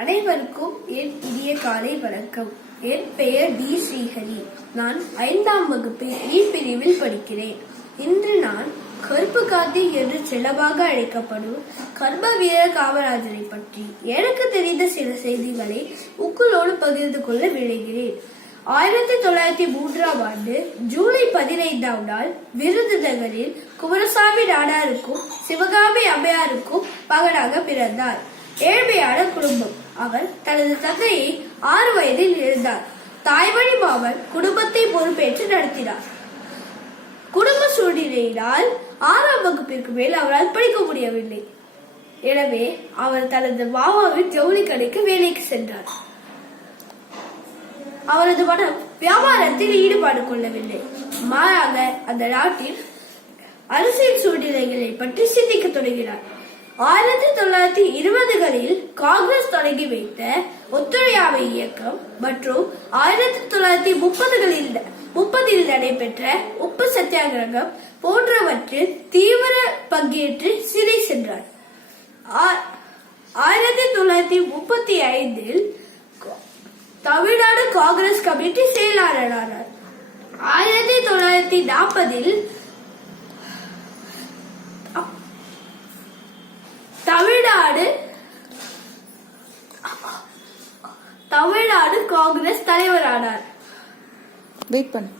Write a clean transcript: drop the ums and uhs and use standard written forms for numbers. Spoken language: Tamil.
அனைவருக்கும் என் இனிய காலை வணக்கம். என் பெயர் டி. ஸ்ரீஹரி. நான் 5ஆம் வகுப்பு இ பிரிவில் படிக்கிறேன். இன்று நான் கருப்பு காந்தி என்று செல்லமாக அழைக்கப்படும் கர்ம வீரர் காமராஜரை பற்றி எனக்கு தெரிந்த சில செய்திகளை உங்களோடு பகிர்ந்து கொள்ள விளைகிறேன். 1903ஆம் ஆண்டு ஜூலை 15ஆம் நாள் விருதுநகரில் குமரசாமி நாடாருக்கும் சிவகாமி அம்மையாருக்கும் மகனாக பிறந்தார். ஏழ்மையான குடும்பம். அவர் தனது தந்தையை 6 வயதில் இழந்தார். தாய்மணி மாமன் குடும்பத்தை பொறுப்பேற்று நடத்தினார். குடும்ப சூழ்நிலையினால் 6ஆம் வகுப்பிற்கு மேல் அவரால் படிக்க முடியவில்லை. எனவே அவர் தனது மாமாவின் ஜவுளி கடைக்கு வேலைக்கு சென்றார். அவரது மனம் வியாபாரத்தில் ஈடுபாடு கொள்ளவில்லை. மாறாக அந்த நாட்டின் அரசியல் சூழ்நிலைகளை பற்றி சிந்திக்க தொடங்கினார். 1920களில் காங்கிரஸ் தொடங்கி வைத்த ஒத்துழையாமை இயக்கம் மற்றும் 1930களில் நடைபெற்ற உப்பு சத்தியாகிரகம் போன்றவற்றில் தீவிர பங்கேற்று சிறை சென்றார். 1935இல் தமிழ்நாடு காங்கிரஸ் கமிட்டி செயலாளரானார். 1940இல் தமிழ்நாடு காங்கிரஸ் தலைவரானார். வெயிட் பண்ணு.